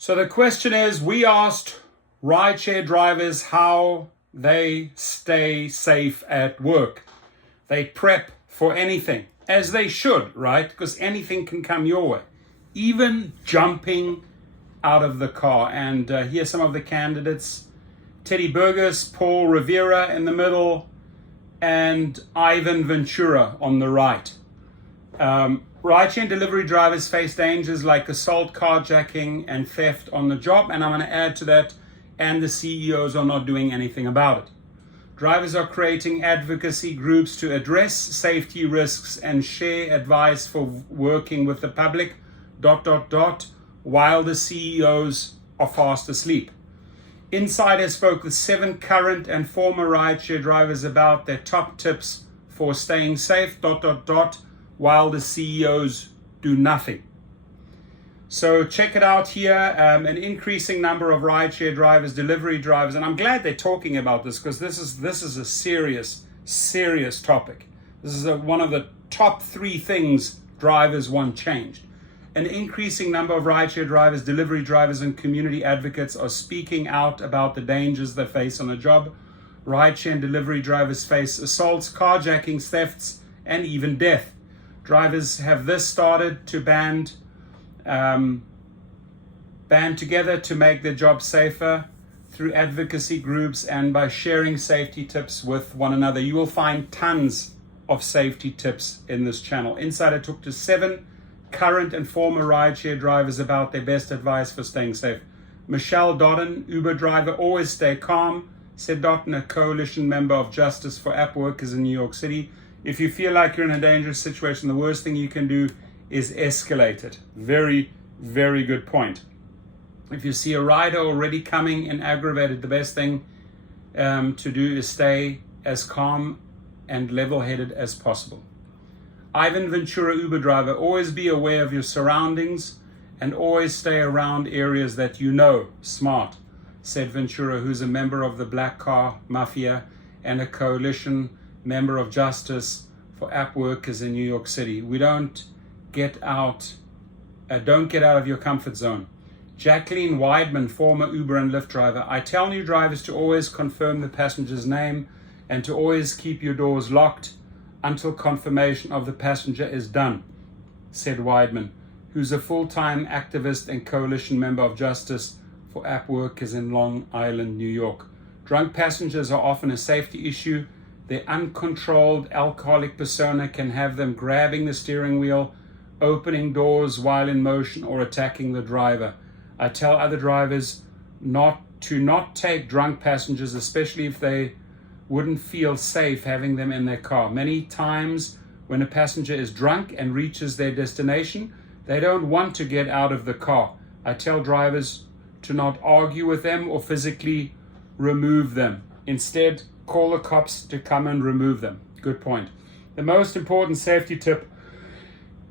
So the question is, we asked rideshare drivers how they stay safe at work. They prep for anything, as they should, right? Because anything can come your way, even jumping out of the car. And here's some of the candidates: Teddy Burgess, Paul Rivera in the middle, and Ivan Ventura on the right. Rideshare and delivery drivers face dangers like assault, carjacking, and theft on the job. And I'm going to add to that, and the CEOs are not doing anything about it. Drivers are creating advocacy groups to address safety risks and share advice for working with the public, ... while the CEOs are fast asleep. Insider spoke with 7 current and former rideshare drivers about their top tips for staying safe, ... while the CEOs do nothing. So check it out here. An increasing number of rideshare drivers, delivery drivers, and I'm glad they're talking about this, because this is a serious topic. This is one of the top 3 things drivers want changed. An increasing number of rideshare drivers, delivery drivers, and community advocates are speaking out about the dangers they face on the job. Rideshare and delivery drivers face assaults, carjackings, thefts, and even death. Drivers have this started to band together to make their job safer through advocacy groups and by sharing safety tips with one another. You will find tons of safety tips in this channel. Insider talked to 7 current and former rideshare drivers about their best advice for staying safe. Michelle Dodden, Uber driver, always stay calm, said Dodden, a coalition member of Justice for App Workers in New York City. If you feel like you're in a dangerous situation, the worst thing you can do is escalate it. Very, very good point. If you see a rider already coming and aggravated, the best thing to do is stay as calm and level-headed as possible. Ivan Ventura, Uber driver, always be aware of your surroundings and always stay around areas that you know. Smart, said Ventura, who's a member of the Black Car Mafia and a coalition member of Justice for App Workers in New York City. We don't get out of your comfort zone. Jacqueline Weidman, former Uber and Lyft driver, I tell new drivers to always confirm the passenger's name and to always keep your doors locked until confirmation of the passenger is done, said Weidman, who's a full-time activist and coalition member of Justice for App Workers in Long Island, New York. Drunk passengers are often a safety issue. Their uncontrolled alcoholic persona can have them grabbing the steering wheel, opening doors while in motion, or attacking the driver. I tell other drivers not take drunk passengers, especially if they wouldn't feel safe having them in their car. Many times when a passenger is drunk and reaches their destination, they don't want to get out of the car. I tell drivers to not argue with them or physically remove them. Instead, call the cops to come and remove them. Good point. The most important safety tip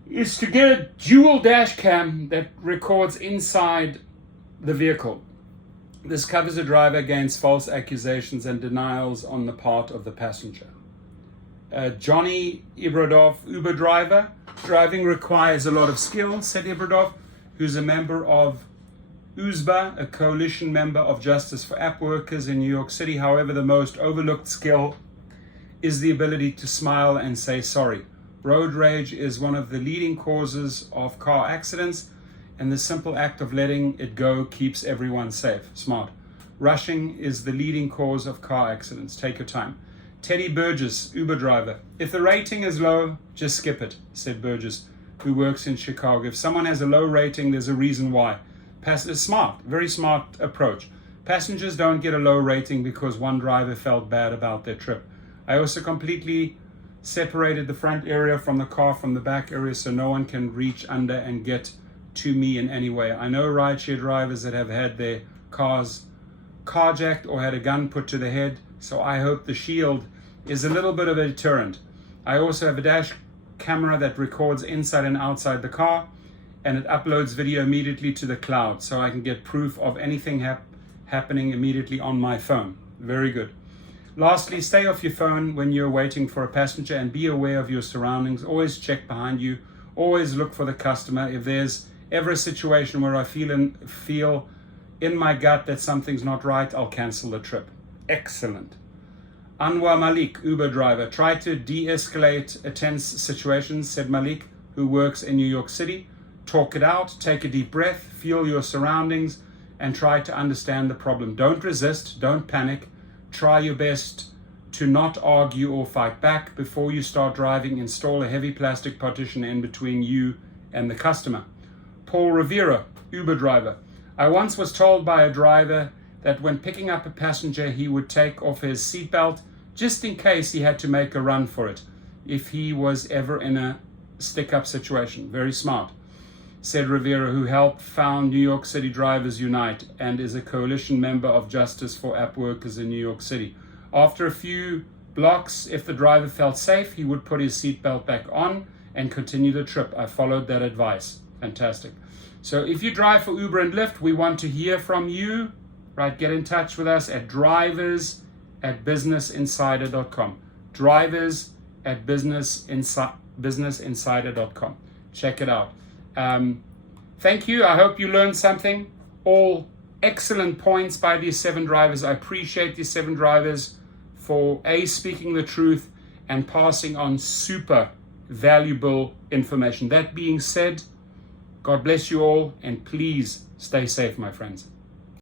is to get a dual dash cam that records inside the vehicle. This covers a driver against false accusations and denials on the part of the passenger. Johnny Ibradov, Uber driver, driving requires a lot of skill, said Ibradov, who's a member of USBA, a coalition member of Justice for App Workers in New York City. However, the most overlooked skill is the ability to smile and say sorry. Road rage is one of the leading causes of car accidents, and the simple act of letting it go keeps everyone safe. Smart. Rushing is the leading cause of car accidents. Take your time. Teddy Burgess, Uber driver. If the rating is low, just skip it, said Burgess, who works in Chicago. If someone has a low rating, there's a reason why. Smart, very smart approach. Passengers don't get a low rating because one driver felt bad about their trip. I also completely separated the front area from the car from the back area so no one can reach under and get to me in any way. I know rideshare drivers that have had their cars carjacked or had a gun put to the head, so I hope the shield is a little bit of a deterrent. I also have a dash camera that records inside and outside the car, and it uploads video immediately to the cloud so I can get proof of anything happening immediately on my phone. Very good. Lastly, stay off your phone when you're waiting for a passenger and be aware of your surroundings. Always check behind you. Always look for the customer. If there's ever a situation where I feel in my gut that something's not right, I'll cancel the trip. Excellent. Anwar Malik, Uber driver, try to de-escalate a tense situation, said Malik, who works in New York City. Talk it out, take a deep breath, feel your surroundings, and try to understand the problem. Don't resist, don't panic. Try your best to not argue or fight back. Before you start driving, install a heavy plastic partition in between you and the customer. Paul Rivera, Uber driver. I once was told by a driver that when picking up a passenger, he would take off his seatbelt just in case he had to make a run for it if he was ever in a stick-up situation. Very smart, said Rivera, who helped found New York City Drivers Unite and is a coalition member of Justice for App Workers in New York City. After a few blocks, if the driver felt safe, he would put his seatbelt back on and continue the trip. I followed that advice. Fantastic. So if you drive for Uber and Lyft, we want to hear from you. Right, get in touch with us at drivers@businessinsider.com. Drivers@businessinsider.com. Check it out. Thank you. I hope you learned something. All excellent points by these 7 drivers. I appreciate these 7 drivers for speaking the truth and passing on super valuable information. That being said, God bless you all, and please stay safe, my friends.